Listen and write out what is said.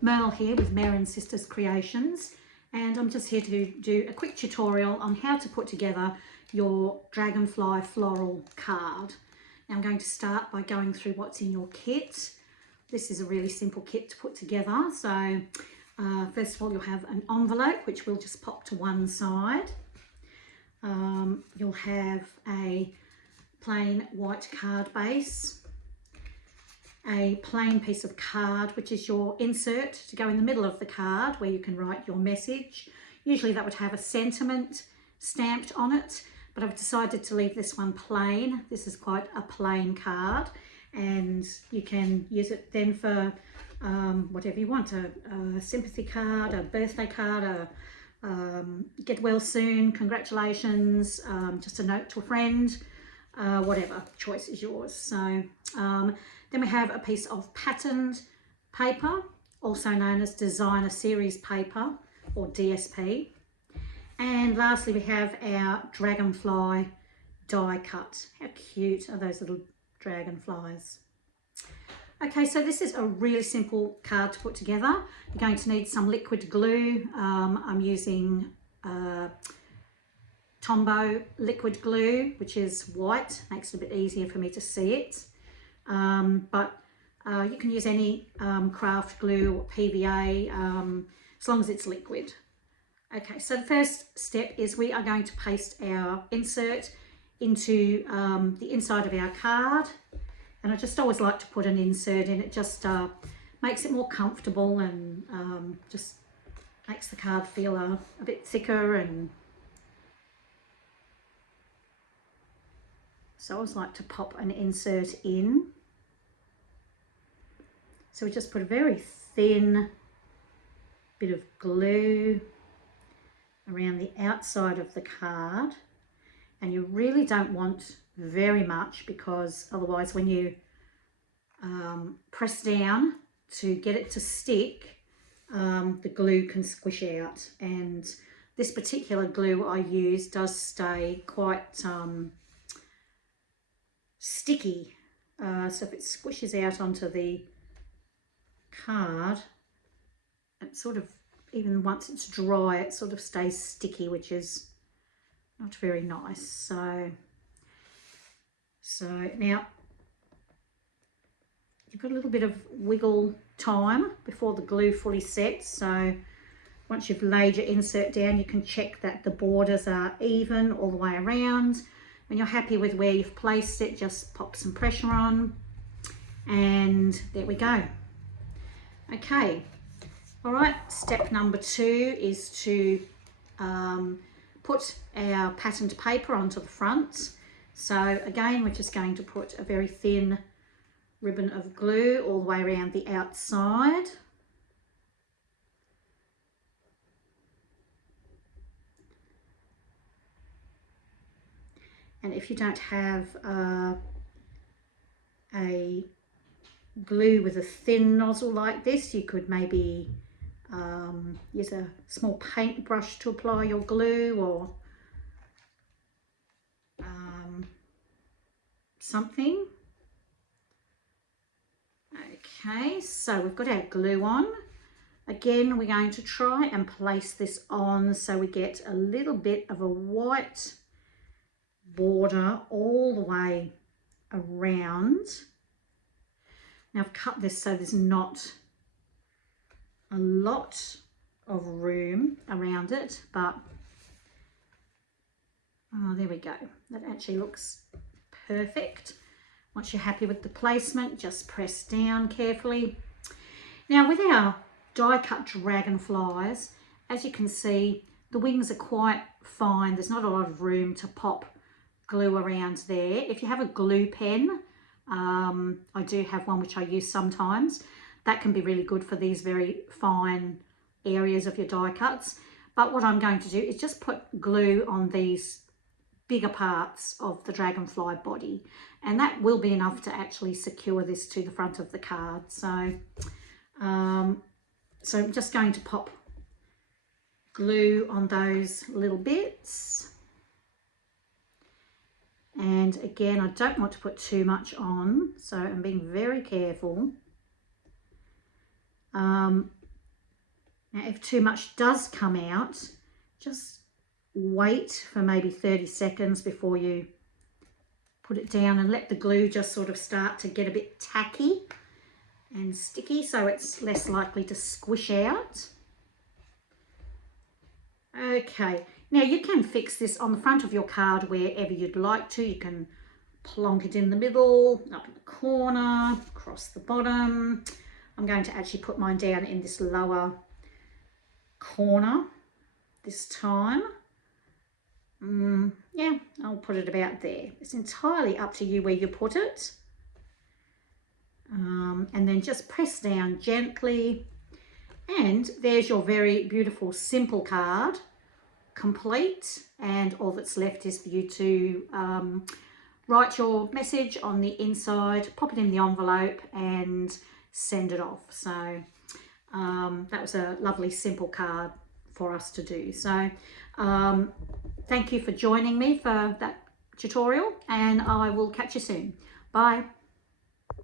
Merle here with Mare & Sisters Creations, and I'm just here to do a quick tutorial on how to put together your Dragonfly floral card. Now I'm going to start by going through what's in your kit. This is a really simple kit to put together. So first of all, you'll have an envelope which we'll just pop to one side. You'll have a plain white card base, a plain piece of card which is your insert to go in the middle of the card where you can write your message. Usually that would have a sentiment stamped on it, but I've decided to leave this one plain. This is quite a plain card and you can use it then for whatever you want, a sympathy card, a birthday card, a get well soon, congratulations, just a note to a friend, whatever, choice is yours. So then we have a piece of patterned paper, also known as designer series paper or DSP. And lastly, we have our Dragonfly die cut. How cute are those little dragonflies? Okay, so this is a really simple card to put together. You're going to need some liquid glue. I'm using Tombow liquid glue, which is white, makes it a bit easier for me to see it. But you can use any craft glue or PVA as long as it's liquid. Okay, so the first step is we are going to paste our insert into the inside of our card. And I just always like to put an insert in. It just makes it more comfortable and just makes the card feel a bit thicker. And so I always like to pop an insert in. So we just put a very thin bit of glue around the outside of the card, and you really don't want very much because otherwise when you press down to get it to stick, the glue can squish out, and this particular glue I use does stay quite sticky, so if it squishes out onto the card, it sort of, even once it's dry, it sort of stays sticky, which is not very nice. So now you've got a little bit of wiggle time before the glue fully sets. So once you've laid your insert down, you can check that the borders are even all the way around. When you're happy with where you've placed it, just pop some pressure on, and there we go. Okay, all right, step number 2 is to put our patterned paper onto the front. So again, we're just going to put a very thin ribbon of glue all the way around the outside. And if you don't have a glue with a thin nozzle like this, you could maybe use a small paintbrush to apply your glue, or something. Okay, so we've got our glue on. Again, we're going to try and place this on so we get a little bit of a white border all the way around. Now I've cut this so there's not a lot of room around it, but oh, there we go. That actually looks perfect. Once you're happy with the placement, just press down carefully. Now with our die cut dragonflies, as you can see, the wings are quite fine. There's not a lot of room to pop glue around there. If you have a glue pen, I do have one which I use sometimes, that can be really good for these very fine areas of your die cuts. But what I'm going to do is just put glue on these bigger parts of the dragonfly body, and that will be enough to actually secure this to the front of the card. So so I'm just going to pop glue on those little bits. And again, I don't want to put too much on, so I'm being very careful. Now if too much does come out, just wait for maybe 30 seconds before you put it down and let the glue just sort of start to get a bit tacky and sticky, so it's less likely to squish out. Okay, now you can fix this on the front of your card wherever you'd like to. You can plonk it in the middle, up in the corner, across the bottom. I'm going to actually put mine down in this lower corner this time. Yeah, I'll put it about there. It's entirely up to you where you put it. And then just press down gently. And there's your very beautiful simple card complete. And all that's left is for you to write your message on the inside, pop it in the envelope and send it off. So that was a lovely simple card for us to do. So thank you for joining me for that tutorial, and I will catch you soon. Bye.